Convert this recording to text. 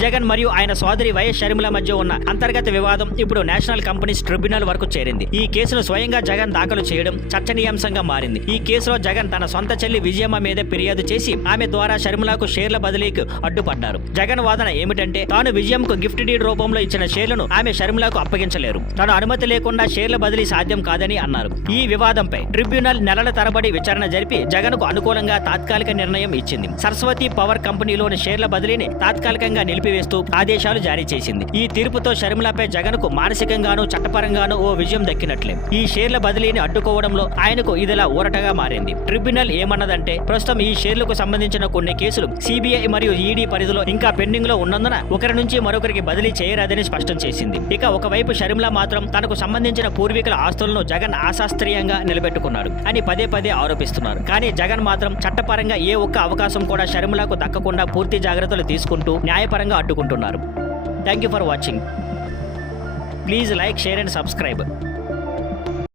జగన్ మరియు ఆయన సోదరి వైఎస్ షర్మిల మధ్య ఉన్న అంతర్గత వివాదం ఇప్పుడు నేషనల్ కంపెనీస్ ట్రిబ్యునల్ వరకు చేరింది. ఈ కేసును స్వయంగా జగన్ దాఖలు చేయడం చర్చనీయాంశంగా మారింది. ఈ కేసులో జగన్ తన సొంత చెల్లి విజయమ్మ మీదే ఫిర్యాదు చేసి ఆమె ద్వారా షర్మిలకు షేర్ల బదిలీకి అడ్డుపడ్డారు. జగన్ వాదన ఏమిటంటే తాను విజయంకు గిఫ్ట్ డీడ్ రూపంలో ఇచ్చిన షేర్లను ఆమె షర్మిలకు అప్పగించలేరు, తన అనుమతి లేకుండా షేర్ల బదిలీ సాధ్యం కాదని అన్నారు. ఈ వివాదంపై ట్రిబ్యునల్ నెలల తరబడి విచారణ జరిపి జగన్ కు అనుకూలంగా తాత్కాలిక నిర్ణయం ఇచ్చింది. సరస్వతి పవర్ కంపెనీలోని షేర్ల బదిలీని తాత్కాలికంగా నిలిపివేస్తూ ఆదేశాలు జారీ చేసింది. ఈ తీర్పుతో షర్మిలపై జగన్ కు మానసికంగానూ చట్టపరంగానూ ఓ విజయం దక్కినట్లే. ఈ షేర్ల బదిలీని అడ్డుకోవడంలో ఆయనకు ఇదిలా ఊరటగా మారింది. ట్రిబ్యునల్ ఏమన్నదంటే ప్రస్తుతం ఈ షేర్లకు సంబంధించిన కొన్ని కేసులు సిబిఐ మరియు ఈడీ పరిధిలో ఇంకా పెండింగ్ లో ఉన్నందున ఒకరి నుంచి మరొకరికి బదిలీ చేయరాదని స్పష్టం చేసింది. ఇక ఒకవైపు షర్మిల మాత్రం తనకు సంబంధించిన పూర్వీకుల ఆస్తులను జగన్ అశాస్త్రీయంగా నిలబెట్టుకున్నాడు అని పదే పదే ఆరోపిస్తున్నారు. కానీ జగన్ మాత్రం చట్టపరంగా ఏ ఒక్క అవకాశం కూడా షర్మిలకు దక్కకుండా పూర్తి జాగ్రత్తలు తీసుకుంటూ న్యాయపరంగా అడ్డుకుంటున్నారు. Thank you for watching. Please like, share and subscribe.